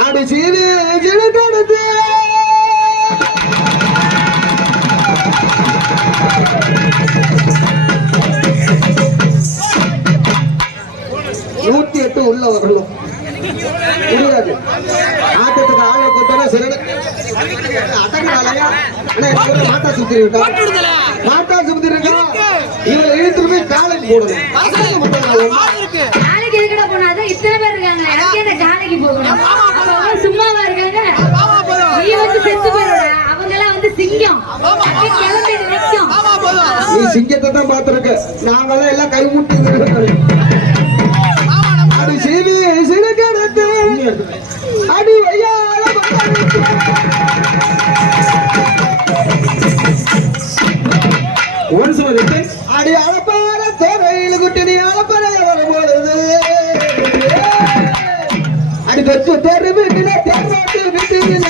அடி சீனி சிறுகடுத்து நூத்தி எட்டு உள்ள வரணும் முடியாது. ஆட்டத்துக்கு ஆளை கொண்டாட சிறந்த மாட்டா சுத்தி இருக்கா மாட்டா சுத்தி இருக்கா இவங்களை இழுத்துட்டு போய் காலைக்கு போடணும். காலைக்கு எதுக்கட போனாதான் இத்தனை பேர் இருக்காங்க. எனக்கு என்ன காலைக்கு போகணும்? சும்மாவா இருக்காங்க? நீ வந்து செத்து போயிடுற. அவங்க எல்லாம் வந்து சிங்கம் கிளம்பி நிற்கும். நீ சிங்கத்தை தான் பாத்துருக்க. நாங்கெல்லாம் எல்லாம் கை முட்டு அடி சீனி சிறுகடுத்து அடி வையால ஒரு சுமதி அடி அளப்பார தோரையில் குட்டி நீ அளப்பற வரும்பொழுது அடி பெற்று தெரு வீட்டில தேர்வாட்டு வீட்டில